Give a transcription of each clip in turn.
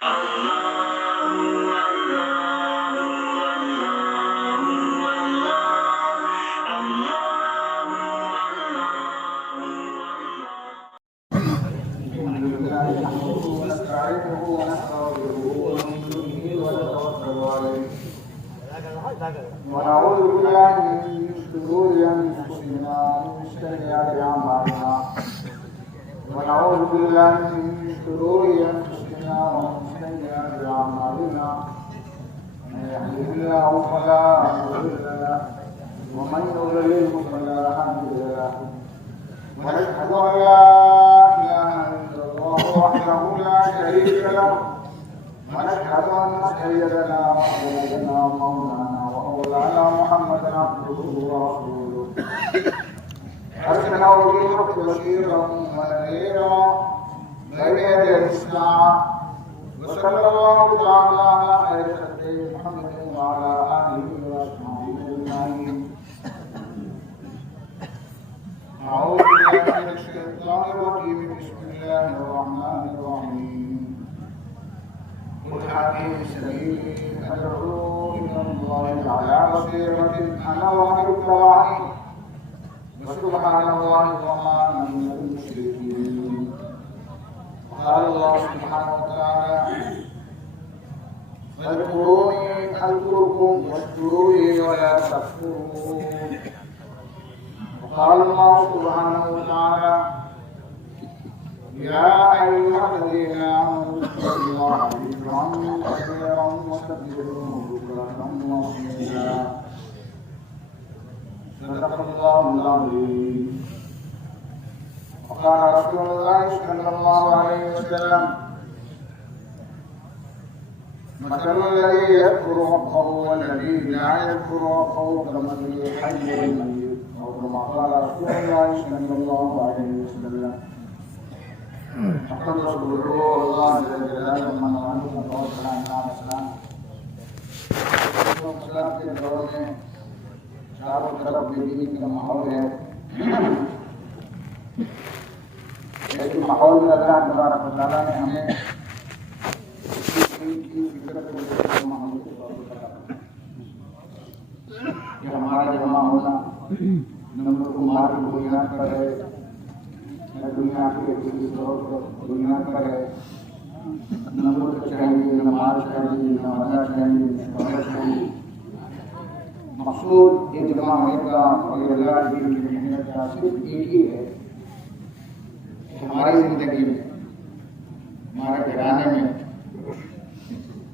ونعوذ بالله من شرور انفسنا ومن سيئات اعمالنا ونعوذ بالله من شرور انفسنا ومن سيئات اعمالنا من يهده الله فلا مضل له ومن يضلل فلا هادي له ونشهد ان لا اله الا الله وحده لا شريك له ونشهد ان سيدنا وحبيبنا مولانا ومولانا محمدا عبده ورسوله ارسله بالحق بشيرا ونذيرا بين يدي الساعه وصلى الله تعالى على خير خلقه محمد وعلى اله واصحابه اجمعين. اعوذ بالله من الشيطان الرجيم بسم الله الرحمن الرحيم. قل هذه سبيلي أدعو إلى الله على بصيرة أنا ومن اتبعني وسبحان الله وما أنا من المشركين. قال الله سبحانه وتعالى فاذكروني أذكركم واشكروا لي ولا تكفرون. وقال الله سبحانه وتعالى يا أيها الذين آمنوا اذكروا الله ذكرا كثيرا وسبحوه بكرة وأصيلا. صدق الله العظيم. وقال رسول الله صلى الله عليه وسلم مثل الذي يذكر ربه والذي لا يذكر ربه كمثل الحي والميت أو كما قال رسول الله صلى الله عليه وسلم. محمد رسول الله جل جلاله من عنده توكل على الاسلام. اسلام کے دور میں چاروں طرف دینی کا ماحول ہے. ایسے ماحول میں اللہ تبارک و تعالیٰ نے ہمیں دین کی فکر کو ماحول کے طور پر بتایا کہ ہمارا جمع ہونا نمبر کو مار کی بنیاد پر ہے. دنیا کے دنیا پر ہے. نمبر چاہیے، نماز چاہیے، نمازہ چاہیے، نماز چاہیے. مقصود یہ جمع ہونے کا اور اللہ کی محنت کا صرف ایک ہی ہے کہ ہماری زندگی میں، ہمارے گھرانے میں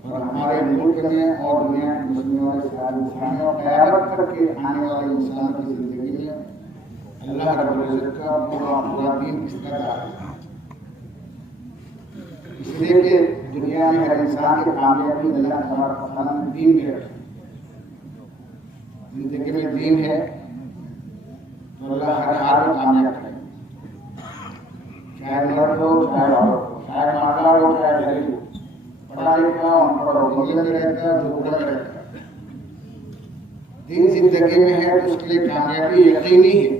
اور ہمارے ملک میں اور دنیا کے مسلمانوں کے سارے انسانوں قیامت تک کے آنے والے انسان کی زندگی میں اللہ رب العزت کا پورا دین کس طرح ہے. اس لیے کہ دنیا میں ہر انسان کی کامیابی اللہ تبارک و تعالیٰ نے دین میں رکھی. زندگی میں دین ہے تو اللہ ہر حال میں کامیاب کرے. چاہے مرد ہو، چاہے عورت ہو، چاہے مالا ہو، چاہے غریب ہو، پڑھا لکھا ہو، ان پڑھ ہو، ملت رہتا ہے، جو پڑھ رہتا ہے. دین زندگی میں ہے تو اس کے لیے کامیابی یقینی ہے.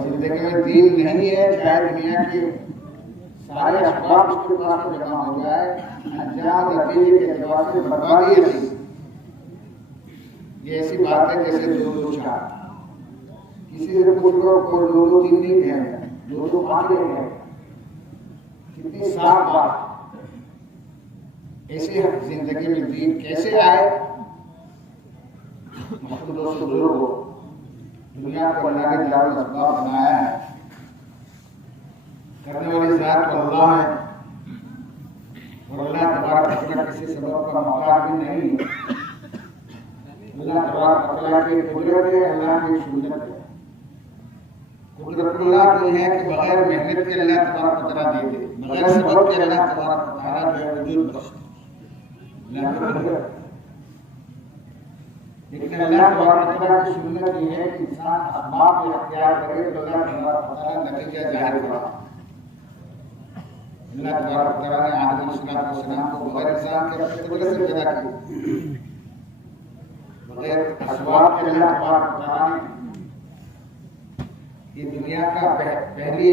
زندگی میں دین نہیں ہے، چاہے دنیا کے سارے اسباب اس کے پاس جمع ہو جائے، انجام نتیجے کے اعتبار سے بربادی ہے. یہ ایسی بات ہے جیسے دو چار. کسی سے پوچھ لو کوئی دو تین دن ہے، دو پانچ دن ہے. کتنی صاف بات. ایسی زندگی میں دین کیسے آئے؟ مقصود دوستو بزرگ ہو، دنیا کو اللہ نے جار اسباب بنایا ہے. کرنے والی ذات تو اللہ ہے اور اللہ تبارک و تعالیٰ کسی سبب کا محتاج بھی نہیں ہے. اللہ تبارک و تعالیٰ کی قدرت ہے، اللہ کی سنت ہے. قدرت اللہ تو ہے کہ بغیر محنت کے اللہ تبارک و تعالیٰ دے دے، بغیر سبب کے اللہ تبارک و تعالیٰ جو ہے وجود بخش دے. اللہ کی قدرت. لیکن اللہ تبارک و تعالیٰ کی سنت یہ ہے کہ انسان اسباب کو اختیار کرے تو اللہ تبارک و تعالیٰ نتیجہ ظاہر کرا. اللہ تبارک و تعالیٰ نے آدم علیہ السلام کو بغیر انسان کے اپنی قدرت سے پیدا کیا. بغیر اسباب کے اللہ تبارک و تعالیٰ نے یہ دنیا کا پہلی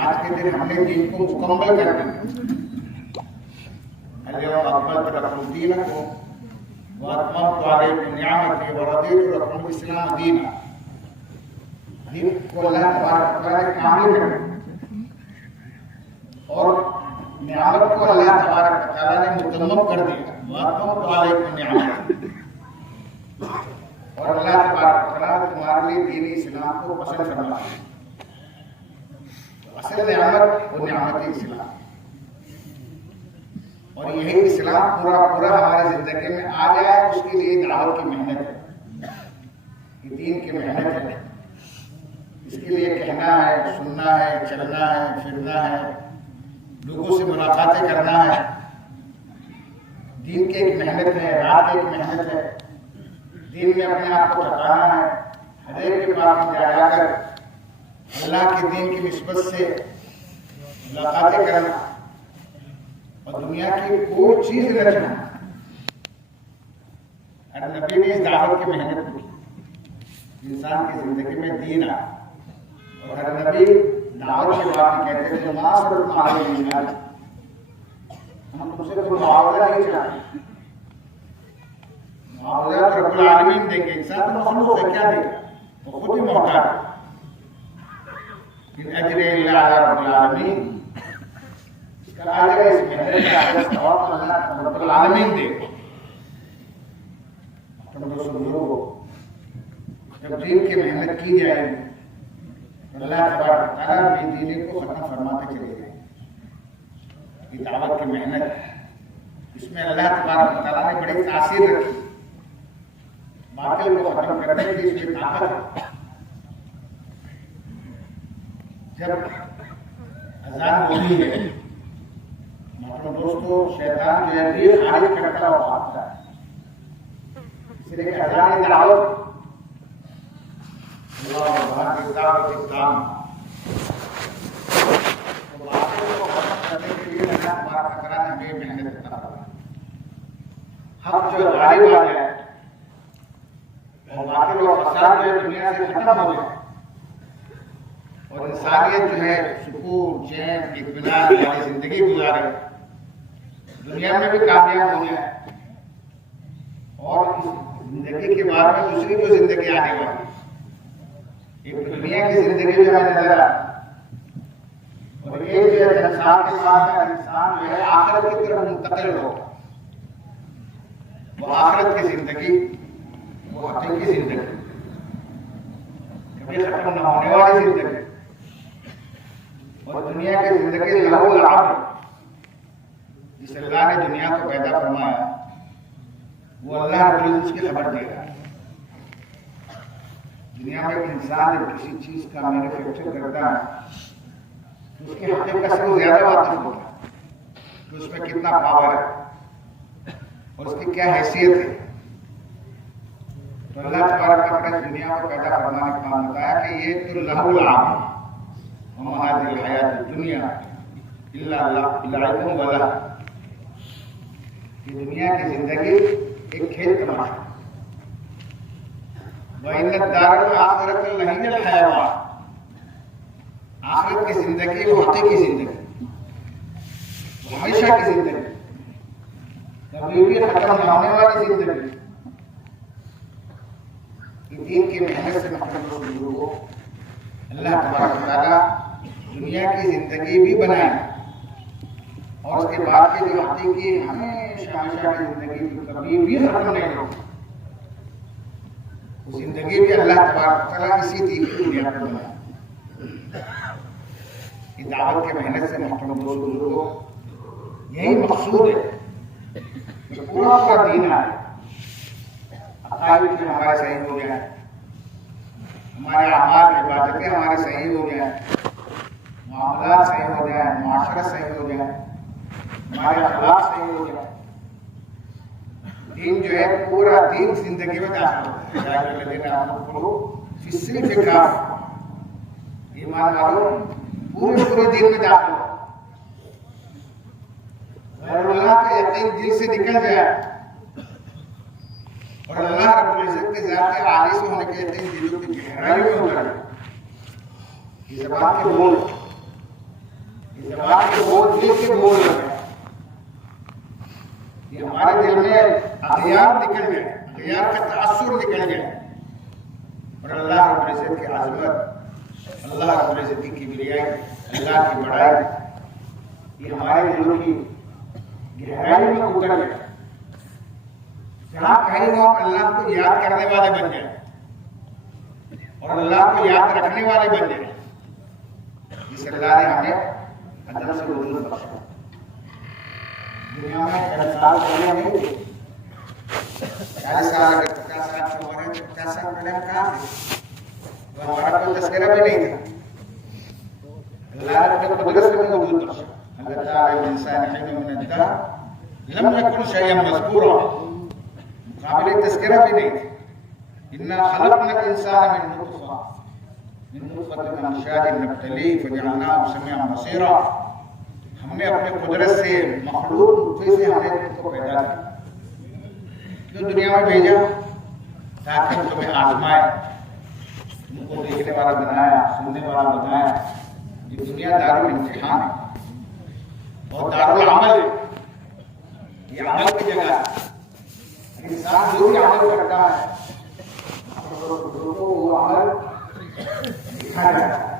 آج کے دن ہم نے دین کو مکمل کر دیا. اليوم اکملت لکم دینکم واتممت علیکم نعمتی ورضیت لکم الاسلام دینا. دین کو اللہ تبارک و تعالیٰ نے کامل کر دیا اور نعمت کو اللہ تبارک و تعالیٰ نے متمم کر دیا. واتممت علیکم نعمتی، اور اللہ تبارک و تعالیٰ نے تمہارے لیے دین اسلام کو پسند فرمایا. اصل نعمت وہ نعمت اسلام، اور یہی اسلام پورا ہماری زندگی میں آ جائے اس کے لیے دعوت کی محنت ہے، یہ دین کی محنت ہے. اس کے لیے کہنا ہے، سننا ہے، چلنا ہے، پھرنا ہے، لوگوں سے ملاقاتیں کرنا ہے. دین کی ایک محنت ہے، رات کی ایک محنت ہے. دین میں اپنے آپ کو تھکانا ہے، ہر ایک کے پاس میں جا کر اللہ کے دین کی نسبت سے ملاقاتیں کرنا اور دنیا کی کوئی چیز نہ رکھنا. ہر نبی نے اس دعوت کی محنت کی، انسان کی زندگی میں دین آیا، اور ہر نبی دعوت کے بعد کہتے تھے ما صبرتم علی الناس، ہم تم سے کوئی معاوضہ نہیں چاہتے. معاوضہ تو رب العالمین دیں گے، انسان تو مخلوق ہے، کیا دے گا؟ وہ خود ہی محتاج ہے. ان اجر الا علی رب العالمین، اس کا اجر اس محنت کا اجر ثواب اللہ رب العالمین دے گا. تم لوگوں جب دین کی محنت کی جائے گی اللہ تبارک و تعالیٰ بھی دین کو ختم فرماتے چلے گئے. یہ دعوت کی محنت، اس میں اللہ تبارک و تعالیٰ نے بڑی تاثیر رکھی. باطل کو ختم کرنے کی اس میں طاقت ہے. جب اذان ہوتی ہے محترم دوستو، شیطان جو ہے یہ خارج کرتا ہوا بھاگتا ہے، اس لیے کہ اذان دعوت اللہ بہت کتاب کتاب تو باطل کو ختم کرنے کے لیے اللہ تبارک و تعالیٰ نے بے محنت کرتا ہے. حق جو غالب آ جائے اور باطل و فساد جو دنیا سے ختم ہو جائے اور انسانیت جو ہے سکون، چین، اطمینان والی زندگی گزارے، دنیا میں بھی کامیاب ہو جائے، اور اس زندگی کے بعد میں دوسری جو زندگی آنے والی، ایک دنیا کی زندگی جو ہے نظر آتی، اور ایک جو ہے انسان کے بعد میں انسان جو ہے آخرت کی طرف منتقل ہو. وہ آخرت کی زندگی، وہ حقیقی زندگی، کبھی ختم نہ ہونے والی زندگی. اور دنیا کی زندگی لہو لعب، جس اللہ نے دنیا کو پیدا فرمایا وہ اللہ رب العزت اس کی خبر دے رہا ہے. دنیا میں انسان جب کسی چیز کا مینوفیکچر کرتا ہے تو اس کی حقیقت سے زیادہ واقف ہوتا ہے کہ اس میں کتنا پاور ہے اور اس کی کیا حیثیت ہے. تو اللہ تبارک و تعالیٰ دنیا کو پیدا فرمانے کا کام بتایا کہ یہ تو لہو لعب ہے، وما هذه الحیات الدنیا الا لعب و لہو. یہ دنیا کی زندگی ایک کھیل تماشا. وَإِنَّ الدَّارَ الْآخِرَةَ لَهِيَ الْحَيَوَانُ، آخرت کی زندگی وہ حقیقی زندگی، وہ ہمیشہ کی زندگی، کبھی بھی ختم نہ ہونے والی زندگی. دین کی محنت سے محمد لوگوں اللہ تبارک و تعالیٰ دنیا کی زندگی بھی بنائے اور اس کے بعد کی جو حقیقی ہمیشہ ہمیشہ کی زندگی کبھی بھی ختم نہیں ہوگی، وہ زندگی بھی اللہ تبارک و تعالیٰ اسی دین کی دنیا پر بنائے. یہ دعوت کے محنت سے محمد لوگوں یہی مقصود ہے کہ پورا دین آئے، عقائد بھی ہمارے صحیح ہو جائیں، ہمارے اعمال عبادتیں ہمارے صحیح ہو جائیں، معاملات صحیح ہو جائیں، معاشرہ صحیح ہو جائے، ہمارے اخلاق صحیح ہو جائے. دین جو ہے پورا دین زندگی میں داخل ہوتا ہے. ایمان والوں پورے دین میں داخل ہو. غیر اللہ کا یقین دل سے نکل جائے اور اللہ رب العزت کے ذات عالی سے ہونے کے یقین دلوں کی گہرائیوں میں اتر جائے. یہ زبان کے بول زبان کے بول دل کے بول رہے ہیں، یہ ہمارے دل میں اغیار نکل گئے، اغیار کا تأثر نکل گیا، اور اللہ رب العزت کی عظمت، اللہ رب العزت کی کبریائی، اللہ کی بڑائی، یہ ہمارے دلوں کی گہرائی میں اتر گیا۔ جہاں کہیں لوگ اللہ کو یاد کرنے والے بن جائیں اور اللہ کو یاد رکھنے والے بن جائیں، جس اللہ نے ہمیں عدم سے وجود بخشا۔ دنیا میں 40 سال پہلے نہیں تھے، 40 سال اگر 50 سال سے ہو رہے ہیں، 50 سال پہلے ہم کہاں تھے؟ وہ ہمارا کوئی تذکرہ بھی نہیں تھا۔ اللہ نے اپنے قدرت سے ہمیں وجود بخشا۔ اللہ تعالی الانسان حين من الدهر لم يكن شيئا مذكورا، قابل تذکرہ بھی نہیں تھے۔ انا خلقنا الانسان من نطفة امشاج نبتليه فجعلناه سميعا بصيرا، ہم نے اپنے قدرت سے مخلوق نطفے سے ہم نے تم کو پیدا کیا، کیوں دنیا میں بھیجا؟ تاکہ ہم تمہیں آزمائے، تم کو دیکھنے والا بنایا، سننے والا بنایا۔ یہ دنیا دار الامتحان ہے اور دار العمل ہے، یہ عمل کی جگہ ہے۔ انسان جو بھی عمل کرتا ہے وہ عمل دکھا جاتا ہے،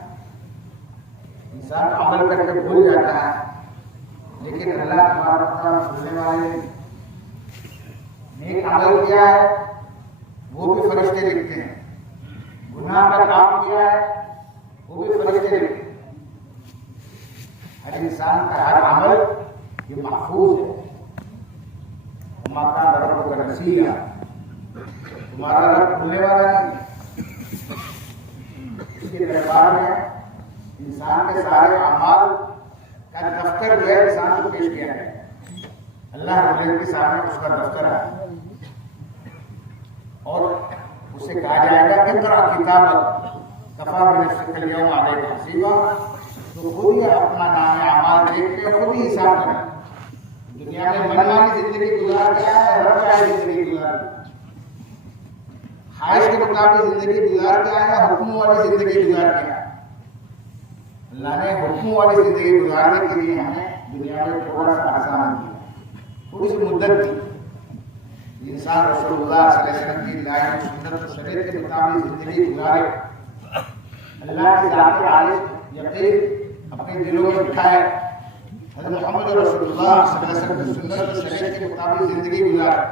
انسان عمل کر کے بھول جاتا ہے، لیکن اللہ تبارک و تعالیٰ سننے والے نیک عمل کیا ہے وہ بھی فرشتے لکھتے ہیں، گناہ کا کام کیا ہے وہ بھی فرشتے لکھتے ہیں۔ ہر انسان کا ہر عمل یہ محفوظ ہے۔ ماتا رب کا نصیحہ، تمہارا رب بھولنے والا نہیں، اس کے دربار میں انسان کے سارے اعمال کا دفتر جو ہے انسان کو پیش کیا ہے۔ اللہ رب العزت کے سامنے اس کا دفتر ہے اور اسے کہا جائے گا اقرأ کتابک کفیٰ بنفسک الیوم علیک حسیبا، تو خود ہی اپنا نام اعمال دیکھ کے خود ہی حساب کریں۔ دنیا میں منمانی زندگی گزار کیا ہے، رب چاہے زندگی گزار کیا، خواہش کے مطابق زندگی گزار کیا ہے، حکم والی زندگی گزار کیا ہے۔ اللہ نے حکم والی زندگی گزارنے کے لیے ہمیں دنیا میں تھوڑا سا آسان دیا، تھوڑی سی مدت دی، انسان رسول اللہ صلی اللہ علیہ وسلم کی لائن سنت شریعت کے مطابق زندگی گزارے، اللہ کی ذات عالی یقین اپنے دلوں میں بٹھائے، حضرت محمد رسول اللہ صلی اللہ علیہ وسلم کی سنت شریعت کے مطابق زندگی گزارے۔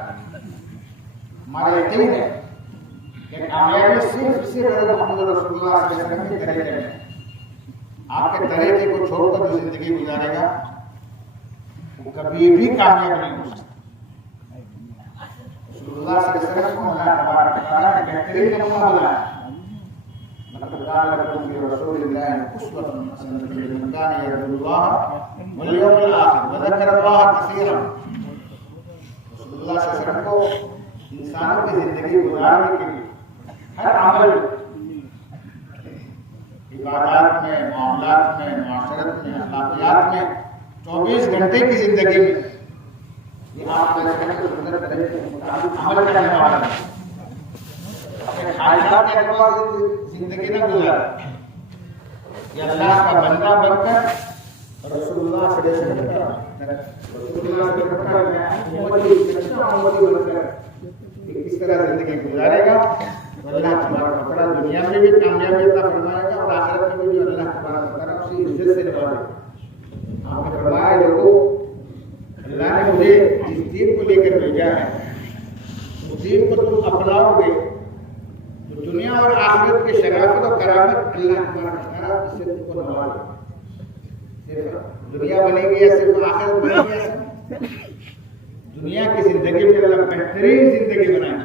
ہمارا یقین ہے کہ کامیابی صرف حضرت محمد رسول اللہ صلی اللہ علیہ وسلم کے طریقے میں، آپ کے طریقے کو چھوڑ کر جو زندگی گزارے گا وہ کبھی بھی کامیاب نہیں ہو سکتا۔ رسول اللہ صلی اللہ علیہ وسلم کو اللہ تبارک و تعالیٰ نے بہترین نمونہ بنایا۔ لقد كان لكم في رسول الله أسوة حسنة لمن كان يرجو الله واليوم الآخر وذكر الله كثيرا۔ رسول اللہ صلی اللہ علیہ وسلم کو انسانوں کی زندگی گزارنے کے لیے ہر عمل، عبادات میں، معاملات میں، معاشرت میں، اخلاقیات میں 24 گھنٹے کی زندگی میں یہ آپ عمل کرنے والا ہے۔ اپنے خواہشات کے علاوہ زندگی نہ گزارے، یہ اللہ کا بندہ بن کر رسول اللہ صلی اللہ علیہ وسلم کس طرح زندگی گزارے گا، اللہ تبارک و تعالیٰ دنیا میں بھی کامیابی عطا فرمائے گا اور آخرت میں بھی اللہ تبارک و تعالیٰ اسی عزت سے نوازے گا۔ آپ نے فرمایا لوگوں، اللہ نے مجھے جس دین کو لے کر بھیجا ہے اس دین کو تم اپناؤ گے تو دنیا اور آخرت کی شرافت اور کرامت اللہ تبارک و تعالیٰ اس سے تم کو نوازے گا۔ صرف دنیا بنے گی یا صرف آخرت بنے گی؟ دنیا کی زندگی میں اللہ بہترین زندگی بنائے،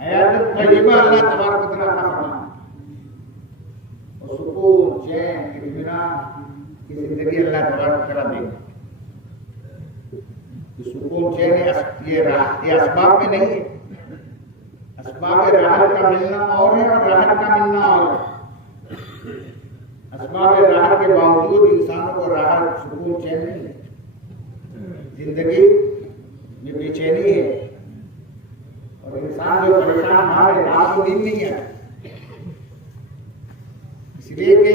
حیات طیبہ اللہ تبارک و تعالیٰ عطا فرمائے، اور سکون، چین، اطمینان کی زندگی اللہ تبارک و تعالیٰ دے۔ سکون، چین یہ اسباب میں نہیں ہے، اسباب راحت کا ملنا اور ہے اور راحت کا ملنا اور ہے۔ اسباب راحت کے باوجود انسانوں کو راحت، سکون، چین نہیں ہے، زندگی میں بے چینی ہے اور انسان جو پریشان ہے رات کو نیند نہیں ہے، اس لیے کہ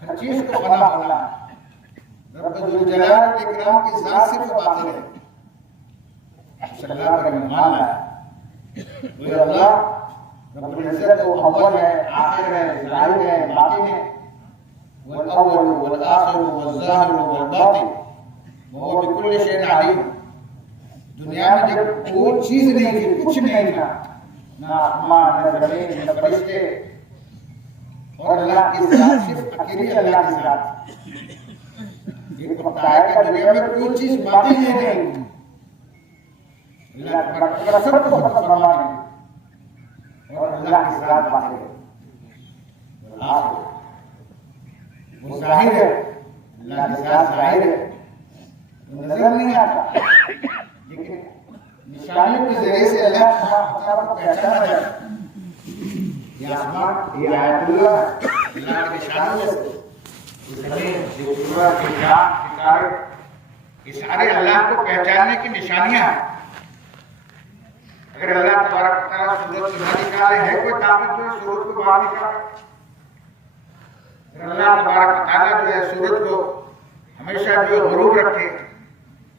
ہر چیز کو فنا ہونا ہے۔ رب ذوالجلال والاکرام کی ذات صرف باطل ہے، صلی اللہ پر ایمان لائے۔ وہ اللہ رب العزت وہ اول ہے، آخر ہے، ظاہر ہے، باطن ہے، والاول والآخر والظاہر والباطن وهو بكل شيء علیم۔ دنیا میں جب کوئی چیز نہیں تھی، کچھ نہیں تھا، نہ آسمان نہ زمین نہ فرشتے، اور اللہ کی ذات صرف اکیلی اللہ کی ذات۔ یہ بتایا کہ دنیا میں کوئی چیز باقی نہیں، اللہ تبارک و سب کو ختم فرما دیں، اور اللہ کی ذات باقی ہے۔ والآخر وہ ظاہر ہے، اللہ کی ذات ظاہر ہے، وہ نظر نہیں آتا، لیکن نشانیوں کے ذریعے سے اللہ تعالیٰ کو پہچانا جاتا ہے۔ یہ آسمان، یہ آیت اللہ اللہ کے نشانوں میں سے، یہ زمین، یہ سورج، یہ چاند، ستارے، یہ سارے اللہ کو پہچاننے کی نشانیاں ہیں۔ اگر اللہ تبارک و تعالیٰ سورج کو نہ نکالے، ہے کوئی طاقت جو سورج کو باہر نکالے؟ اگر اللہ تبارک و تعالیٰ جو ہے سورج کو ہمیشہ جو غروب رکھے،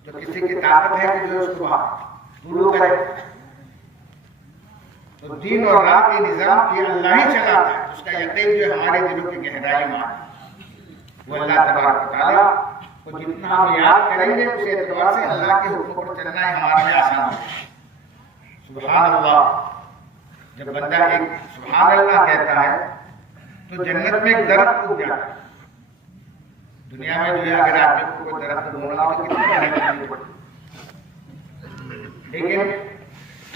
تو کسی کی طاقت ہے کہ جو اس کو طلوع کرے؟ تو دن اور رات یہ نظام یہ اللہ ہی چلاتا ہے، اس کا یقین جو ہمارے دلوں کی گہرائی میں ہے۔ وہ اللہ تبارک و تعالیٰ کو جتنا ہم یاد کریں گے، اس اعتبار سے اللہ کے حکم پر چلنا ہے ہمارے لیے آسان ہے۔ سبحان اللہ، جب بندہ ایک سبحان اللہ کہتا ہے تو جنت میں ایک درخت اگ جاتا ہے۔ دنیا میں جو ہے اگر آدمی کو کوئی درخت بونا ہو تو کتنی محنت کرنی پڑتی، لیکن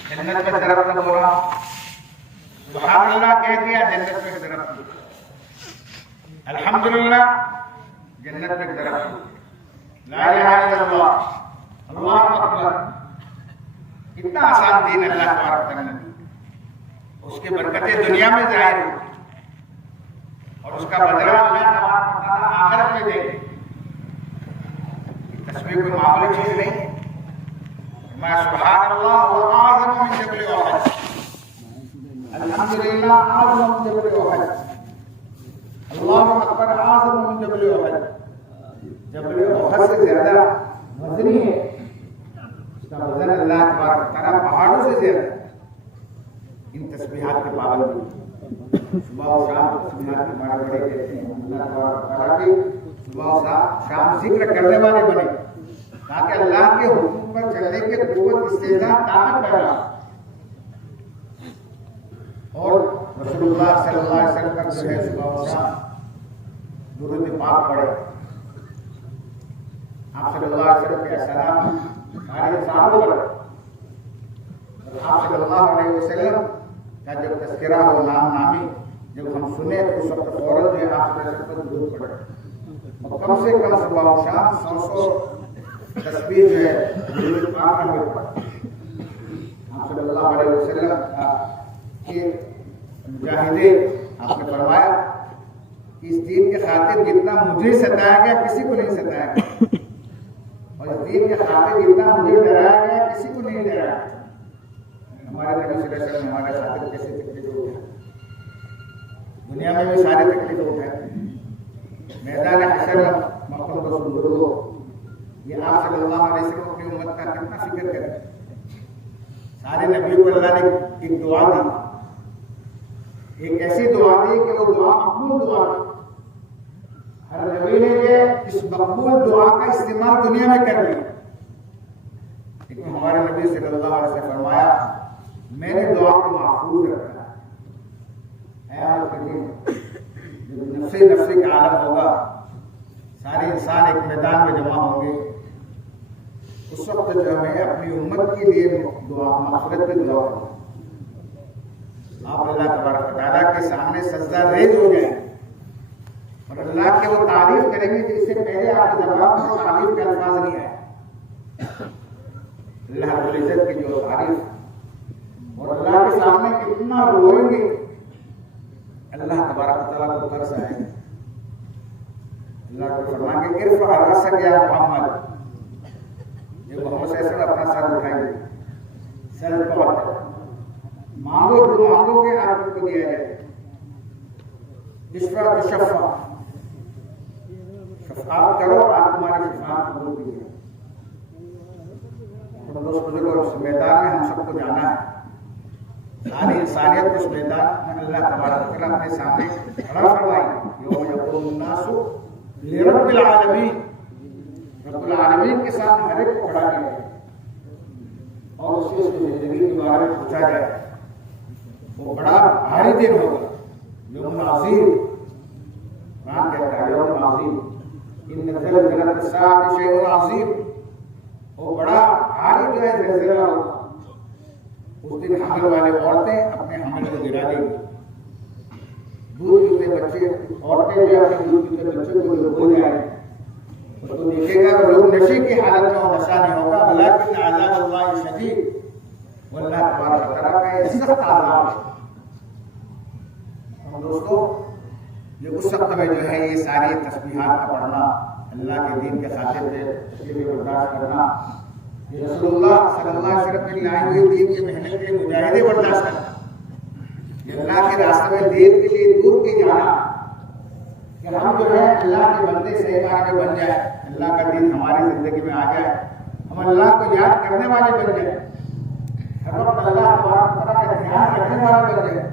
جنت میں درخت نہ بونا، سبحان اللہ کہہ دیا، جنت میں درخت، الحمدللہ جنت میں درخت، لا الہ الا اللہ، اللہ اکبر، اتنا آسان دین اللہ تبارک و تعالیٰ نے، اس کی برکتیں دنیا میں ظاہر ہوتی اور اس کا بدلہ اللہ تبارک و تعالیٰ آخرت میں دے گی۔ تصویر کوئی معمولی چیز نہیں ہے۔ میں سبحان اللہ و اعظم من جبل احد، الحمدللہ اعظم من جبل احد، اللہ اکبر اعظم من جبل احد۔ جبل احد سے زیادہ وزنی ہے، اس کا وزن اللہ تبارک و تعالیٰ پہاڑوں سے زیادہ ہے۔ ان تسبیحات کے پابند صبح و شام تسبیحات کے بڑے بڑے کہتے ہیں، اللہ تبارک و تعالیٰ کی صبح و شام ذکر کرنے والے بنے، تاکہ اللہ کے حکم پر چلنے کے قوت، استعداد، طاقت پیدا ہو۔ اور رسول اللہ صلی اللہ علیہ وسلم پر جو ہے صبح و شام درود پاک پڑھے۔ آپ صلی اللہ علیہ وسلم کے سلام سارے صحابہ پر، آپ صلی اللہ علیہ وسلم کا جب تذکرہ ہو، نام نامی جب ہم سنے تو اس وقت فوراً جو ہے آپ صلی اللہ علیہ وسلم پر درود پڑھے، اور کم سے کم صبح و شام 100 تسبیح جو ہے درود پاک میں پڑھے۔ آپ صلی اللہ علیہ وسلم کے مجاہدین، آپ نے فرمایا کہ اس دین کے خاطر جتنا مجھے ستایا گیا کسی کو نہیں ستایا گیا، اور اس دین کے خاطر جتنا مجھے ڈرایا گیا کسی کو نہیں ڈرایا۔ ہمارے نبی صلی اللہ علیہ وسلم ہمارے خاطر کیسے تکلیف اٹھائے، دنیا میں بھی سارے تکلیف اٹھائے، میدان حشر مقام رسول ہو، یہ آپ صلی اللہ علیہ وسلم اپنی امت کا کتنا فکر کرے۔ سارے نبیوں کو اللہ نے ایک دعا دی، ایک ایسی دعا دی کہ وہ دعا مقبول دعا دی۔ ہر نبی نے یہ اس مقبول دعا کا استعمال دنیا میں کر لیا، لیکن ہمارے نبی صلی اللہ علیہ وسلم فرمایا میں نے دعا کو محفوظ رکھا ہے۔ جب نفسی نفسی کا عالم ہوگا، سارے انسان ایک میدان میں جمع ہوں گے، اس وقت جو ہمیں اپنی امت کے لیے دعا مغفرت کی دعا کریں۔ آپ اللہ تبارک و تعالیٰ کے سامنے سجدہ ریز ہو جائیں اور اللہ کے وہ تعریف کریں گے جس سے پہلے آپ کے زبان میں تعریف کے الفاظ نہیں آئے۔ اللہ رب العزت کی جو تعریف، اور اللہ کے سامنے کتنا روئیں گے، اللہ تبارک و تعالیٰ کو ترس آئے گا۔ اللہ کو فرمائیں گے ارفع رأسک یا محمد، یہ محمد صلی اللہ علیہ وسلم اپنا سر اٹھائیں گے، سر پکڑ مانگو، جو مانگو گے آپ کو دیا جائے گا۔ اشفع تشفع، شفاعت کرو، آپ تمہاری شفاعت قبول کی جائے۔ دوست بزرگوں، اس میدان میں ہم سب کو جانا ہے، ساری انسانیت کو اس میدان میں اللہ تبارک و تعالیٰ اپنے سامنے کھڑا فرمائے۔ یوم یقوم الناس لرب العالمین، رب العالمین کے ساتھ ہر ایک کو کھڑا کیا جائے اور اس کی زندگی کے بارے میں پوچھا جائے۔ وہ بڑا بھاری دن ہوگا، یوم عظیم، قرآن کہتا ہے یوم عظیم، ان زلزلۃ الساعۃ شیء عظیم، وہ بڑا بھاری جو ہے زلزلہ ہوگا۔ اس دن حمل والے عورتیں اپنے حمل کو گرا دیں گی، دودھ پیتے بچے، عورتیں جو اپنے دودھ پیتے بچے کو بھول جائیں، تو دیکھے گا کہ لوگ نشے کی حالت میں وہ نشہ نہیں ہوگا، بلکہ عذاب اللہ شدید، واللہ تبارک و تعالیٰ کا یہ سخت عذاب ہے۔ دوستو، یہ اس وقت میں جو ہے یہ ساری تسبیحات کا پڑھنا، اللہ کے دین کے خاطر سے تکلیف برداشت کرنا، یہ رسول اللہ صلی اللہ علیہ وسلم کی لائی ہوئی دین کی محنت کے مجاہدے برداشت کرنا، یہ اللہ کے راستے میں دین کے لیے دور کی جانا کہ ہم جو ہے اللہ کے بندے صحیح کار کے بن جائے، اللہ کا دین ہماری زندگی میں آ جائے، ہم اللہ کو یاد کرنے والے بن جائے، ہر وقت اللہ کا دھیان رکھنے والے بن جائے،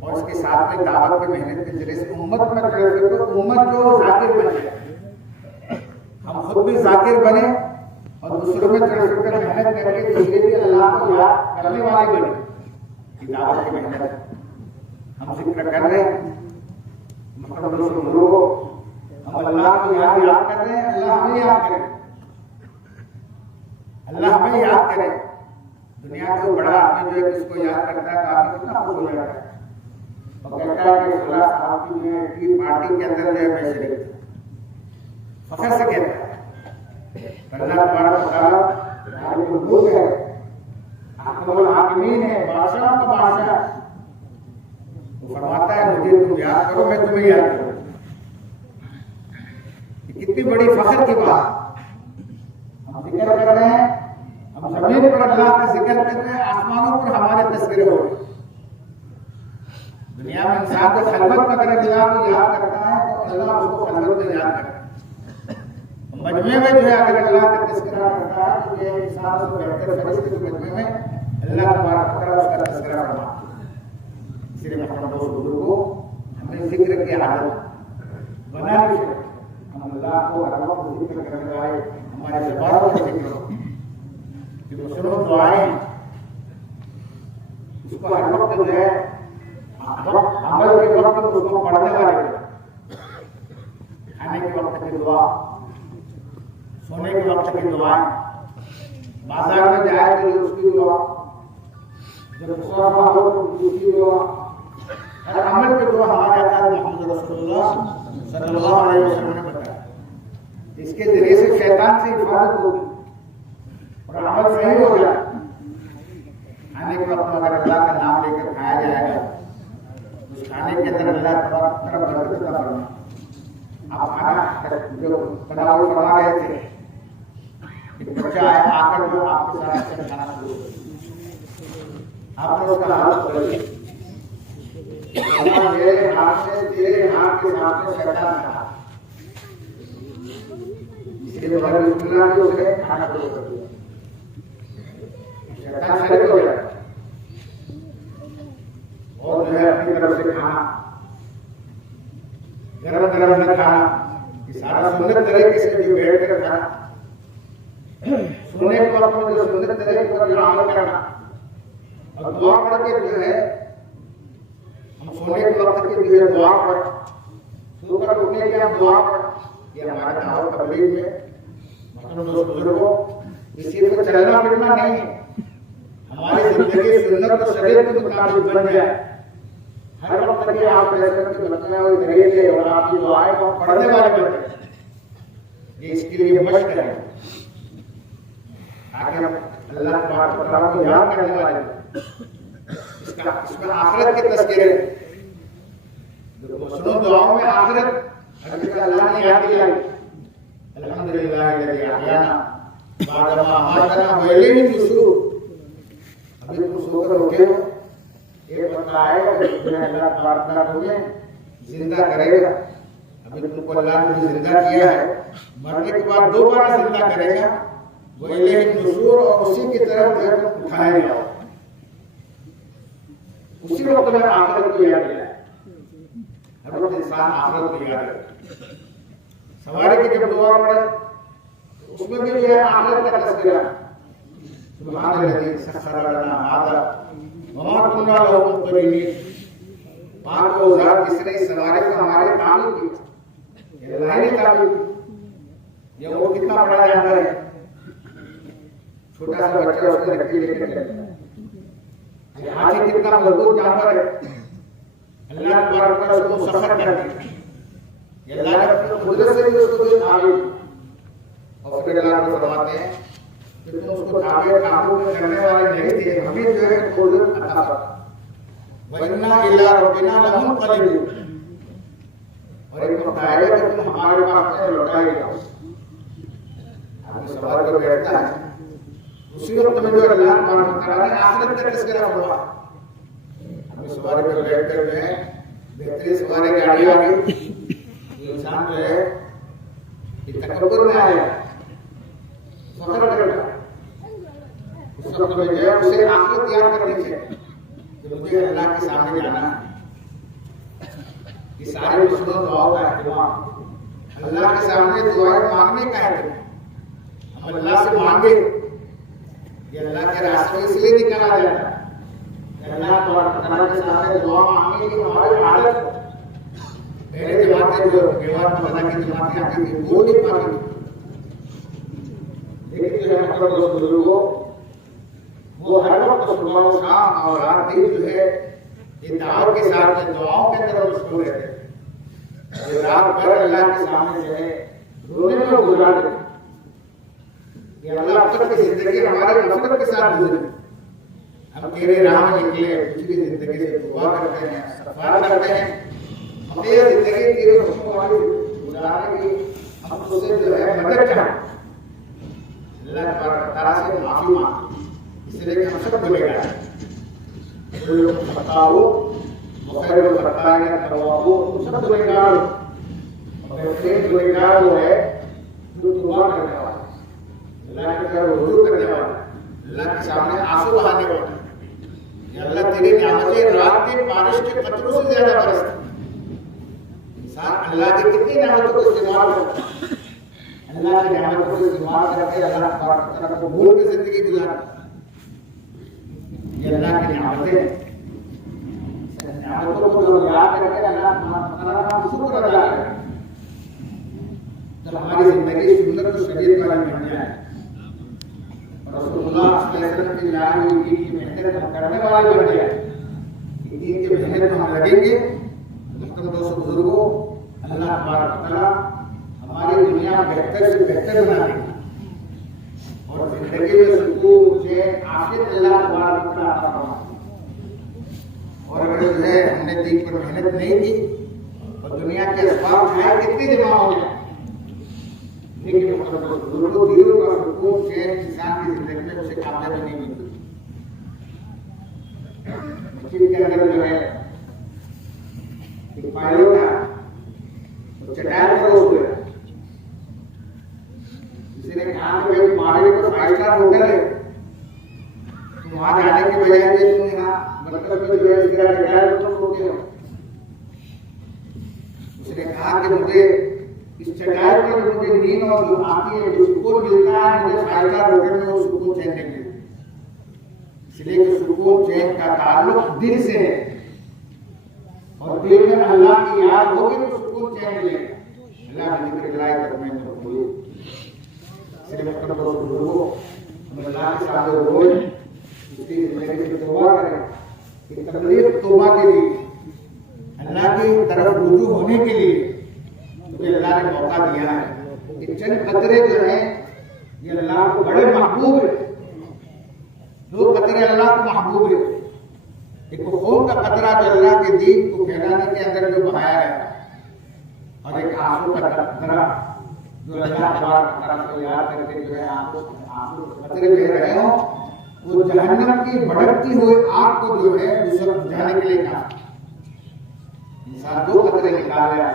اور اس کے ساتھ میں دعوت کی محنت کے ذریعے سے امت میں امت جو ذاکر بن جائے، ہم خود بھی ذاکر بنے اور دوسروں میں محنت کر کے دوسرے بھی اللہ کو یاد کرنے والے بنے۔ یہ دعوت کی محنت ہم ذکر کر رہے ہیں، ہم اللہ کو یاد کر رہے ہیں، اللہ ہمیں یاد کرے، اللہ ہمیں یاد کرے۔ دنیا کا بڑا آدمی جو ہے اس کو یاد کرتا ہے تو آدمی کتنا خوش ہو جاتا ہے اور کہتا ہے کہ اللہ صاحب کی پارٹی کے اندر جو ہے میں شریک، فخر سے کہتا ہے۔ اللہ تبارک و تعالیٰ عالم الغیب ہے، احکم الحاکمین ہے، بادشاہ کا بادشاہ، وہ فرماتا ہے مجھے تم یاد کرو، میں تمہیں یاد کروں۔ کتنی بڑی فخر کی بات، ہم ذکر کر رہے ہیں، ہم زمین پر اللہ کا ذکر کر رہے ہیں، آسمانوں پر ہمارے تذکرے ہو رہے ہیں۔ دنیا میں انسان کو خلوت میں اگر اللہ کو یاد کرتا ہے تو اللہ اس کو خلوت میں یاد کرتا ہے، مجمع میں جو ہے اگر اللہ کا تذکرہ کرتا ہے تو یہ انسان سے بہتر فرشتے کے مجمع میں اللہ تبارک و تعالیٰ اس کا تذکرہ فرماتا ہے۔ اس لیے محترم دوست بزرگوں، ہمیں ذکر کی عادت بنانی چاہیے، ہم اللہ کو ہر وقت ذکر کرنے والے، ہمارے زبانوں کا ذکر ہو، جو مسلم دعائیں ہیں اس کو ہر وقت جو ہے عمل کے وقت اس کو پڑھنے والے، کھانے کے وقت کی دعا، سونے کے وقت کی دعائیں، بازار میں جائے تو اس کی دعا، جب صبح ہو تو اس کی دعا، ہر عمل کی دعا ہمارے آقا محمد رسول اللہ صلی اللہ علیہ وسلم نے بتایا۔ اس کے ذریعے سے شیطان سے حفاظت ہوگی اور عمل صحیح ہو جائے۔ کھانے کے وقت اگر اللہ کا نام لے کر کھایا جائے گا، اس کھانے کے اندر اللہ تبارک و تعالیٰ برکت عطا فرمائے۔ آپ کھانا جو تناول فرما رہے تھے، ایک بچہ آیا آ کر جو آپ کے ساتھ کھانا شروع کر دیا، آپ نے اس کا حالت بدل میرے ہاتھ میں تیرے ہاتھ کے سامنے شیطان کھا، اس لیے بغیر بسم اللہ کے اس نے کھانا شروع کر دیا، شیطان شریک ہو گیا اور جو ہے اپنی طرف سے کھانا گرم گرم میں کھانا، یہ سارا سنت طریقے سے جو بیٹھ کر کھانا، سونے کے وقت میں جو سنت طریقے پر جو عمل کرنا اور دعا پڑھ کے جو ہے ہم سونے کے وقت کی جو ہے دعا پڑھ، سو کر اٹھنے کے ہم دعا پڑھ، یہ ہمارے دعوت تبلیغ میں محترم دوست بزرگوں اسی پر چلنا پھرنا نہیں ہے، ہماری زندگی سنت اور شریعت کے مطابق بن جائے، ہر وقت کے آپ ایسے کہ بچنا ہوئے طریقے اور آپ کی دعائیں کو پڑھنے والے بن جائے، یہ اس کے لیے مشق کریں تاکہ ہم اللہ تبارک و تعالیٰ کو یاد کرنے والے، اس میں آخرت کے تذکرے، سنو دعاؤں میں آخرت، اگر اللہ نے یاد دیا الحمدللہ الذی احیانا بعد ما اماتنا والیہ النشور، ابھی تم سو کر اٹھے ہو، ایک وقت آئے گا جس میں اللہ تبارک و تعالیٰ تمہیں زندہ کرے گا، ابھی تم کو اللہ نے زندہ کیا ہے، مرنے کے بعد دوبارہ زندہ کرے گا، وہ الہ النشور، اور اسی کی طرف جو ہے تم اٹھائے جاؤ۔ اسی وقت میں آخرت کو یاد دلایا، ہر وقت انسان آخرت کو یاد کرے۔ سواری کی جب دعا پڑھے اس میں بھی جو ہے آخرت کا تذکرہ، سبحان الذی سخر لنا ھذا وما كنا له مقرنین، پاک وہ ذات جس نے سواری کو ہمارے تعلق کیا، یہ اللہ نے تعلق کیا۔ یہ وہ کتنا بڑا جانور ہے، چھوٹا سا بچہ اس کو رکھی لے کے چلتا ہے۔ یہ ہاتھی کتنا مضبوط جانور ہے، اللہ تبارک و تعالیٰ اس کو مسخر کر دیا، یہ اللہ نے اپنی قدرت سے بھی اس کو بھی تعبیر، اور پھر اللہ کو فرماتے ہیں کہ تم اس کو تعبیر قابو میں کرنے والے نہیں تھے، ہمیں جو ہے قدرت عطا فرما، وَإِنَّا إِلَىٰ رَبِّنَا لَمُنقَلِبُونَ، اور ایک وقت آئے گا کہ تم ہمارے پاس میں لوٹائے گا۔ آدمی سوال کر بیٹھتا ہے، اسی وقت میں جو اللہ تبارک و تعالیٰ نے آخرت کا تذکرہ فرمایا۔ آدمی سوال کر بیٹھ کر جو ہے بہترین سواری گاڑی آ گئی، انسان جو ہے یہ تکبر میں آیا، فخر کرتا، اس وقت میں جو ہے اسے آخرت یاد کرنی چاہیے کہ مجھے اللہ کے سامنے جانا ہے۔ یہ سارے مسلم دعاؤں کا اہتمام، اللہ کے سامنے دعائیں مانگنے کا اہتمام، ہم اللہ سے مانگے، یہ اللہ کے راستے اس لیے نکالا جاتا ہے کہ اللہ تعالیٰ کے سامنے دعا مانگنے کی ہماری عادت ہو۔ پہلے جماعتیں جو بیوات مدہ کی جماعتیں آتی تھی وہ نہیں پاتی، لیکن جو ہے مطلب دوست بزرگوں وہ ہر وقت صبح و شام اور رات دن جو ہے یہ دعوت کے ساتھ دعاؤں کے اندر مشغول رہتے، یہ رات بھر اللہ کے سامنے جو ہے رونے میں گزار دیتے کہ اللہ اب تک کی زندگی ہمارے نفرت کے ساتھ گزری، ہم تیرے راہ میں نکلے، پچھلی زندگی سے دعا کرتے ہیں، استغفار کرتے ہیں، ہمیں یہ زندگی تیرے حکم والی گزارنے کی ہم تو سے جو ہے مدد چاہتے، اللہ تبارک و تعالیٰ سے معافی مانگتے، اس لیے کہ ہم سب گنہگار ہیں، کوئی خطاؤ وخیر الخطائین التوابون، سب گنہگار ہو، اور بہترین گنہگار وہ ہے جو توبہ کرنے والا، اللہ کی طرف رجوع کرنے والا، اللہ کے سامنے آنسو بہانے والا۔ یا اللہ تیری نعمتیں رات کے بارش کے قطروں سے زیادہ برستی، انسان اللہ کی کتنی نعمتوں کو استعمال کرتا ہے، اللہ کی نعمتوں کو استعمال کر کے اللہ تبارک و تعالیٰ کو بھول کے زندگی گزارتا ہے۔ یہ اللہ کی نعمتیں، نعمتوں کو جو یاد کر کے اللہ تعالیٰ کا شکر ادا کرے، جب ہماری زندگی سنت و شریعت والی بن جائے، رسول اللہ صلی اللہ علیہ وسلم کی لائی ہوئی دین کی محنت ہم کرنے والے بن جائے، دین کی محنت میں ہم لگیں گے، محترم دوست بزرگوں، اللہ تبارک و تعالیٰ ہماری دنیا بہتر سے بہتر بنا دے گا، اور زندگی میں سکون سے آخرت اللہ تبارک و تعالیٰ عطا فرمائے۔ اور اگر جو ہے ہم نے دین پر محنت نہیں کی اور دنیا کے اسباب شاید کتنی جمع ہو جائے، لیکن بزرگوں دینوں کا سکون سے انسان کی زندگی میں اسے کامیابی نہیں ملتی۔ مسجد کے اندر جو ہے ایک پائلوٹ تھا، وہ چٹائی پر ہو گیا، کسی نے کہا کہ بھائی تمہارے تو 5 اسٹار ہوٹل ہے، تم وہاں جانے کے بجائے تم یہاں مطلب جو ہے چٹائی پر ہوتے ہو۔ اس نے کہا کہ مجھے اس چٹائی پر مجھے نیند اور جو آتی ہے جو سکون ملتا ہے مجھے 5 اسٹار ہوٹل میں وہ سکون چین نہیں ملتا، اس لیے کہ سکون چین کا تعلق دل سے ہے، اور دل میں اللہ کی یاد ہوگی تو سکون چین ملے گا، اللہ کی ذکر دلائی کرنے میں ہوئی۔ اس لیے مطلب دوست بزرگوں، ہم اللہ کے سامنے روز اس کی زندگی سے توبہ کریں، کہ تکلیف توبہ کے لیے، اللہ کی طرف رجوع ہونے کے لیے تمہیں اللہ نے موقع دیا ہے کہ چند قطرے جو ہیں یہ اللہ کو بڑے محبوب ہیں، 2 قطرے اللہ کو محبوب ہیں، ایک خون کا قطرہ جو اللہ کے دین کو پھیلانے کے اندر جو بہایا ہے، اور ایک آنسو کا قطرہ جو اللہ تبارک و تعالیٰ کو یاد کر کے جو ہے آنسو قطرے بہ رہے ہوں، وہ جہنم کی بھڑکتی ہوئی آگ کو جو ہے اس وقت بجھانے کے لیے کہا، انسان 2 قطرے نکال رہے ہیں،